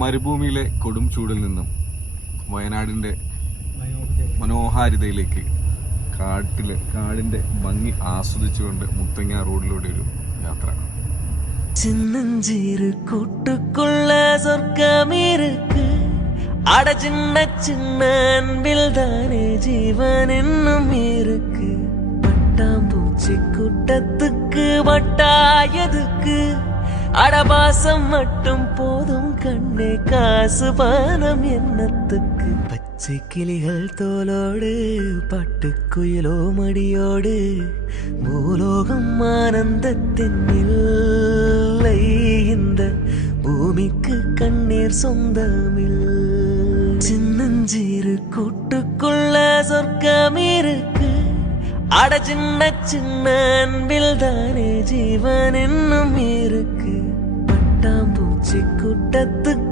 മരുഭൂമിയിലെ കൊടും ചൂടിൽ നിന്നും വയനാടിന്റെ മനോഹാരിതയിലേക്ക് കാടിന്റെ ഭംഗി ആസ്വദിച്ചുകൊണ്ട് മുത്തങ്ങ റോഡിലൂടെ ഒരു യാത്ര. சின்னஞ்சீரு கூட்டுக்குள்ள சொர்க்கம் இருக்கு. அட சின்ன சின்ன அன்பில் தானே ஜீவன் இன்னும் இருக்கு. பட்டாம்பூச்சி கூட்டத்துக்கு வட்டாயதுக்கு அடபாசம் மட்டும் போதும் கண்ணே, காசு பானம் எண்ணத்துக்கு. பச்சை கிளிகள் தோலோடு பட்டுக்குயிலோ மடியோடு பூலோகம் ஆனந்தத்தின் இல்லை. இந்த பூமிக்கு கண்ணீர் சொந்தமில். சின்னஞ்சீரு கூட்டுக்குள்ள சொர்க்கம் இருக்கு. அட சின்ன சின்ன அன்பில் தானே ஜீவன் இன்னும் இருக்கு. பட்டாம்பூச்சி கூட்டத்துக்கு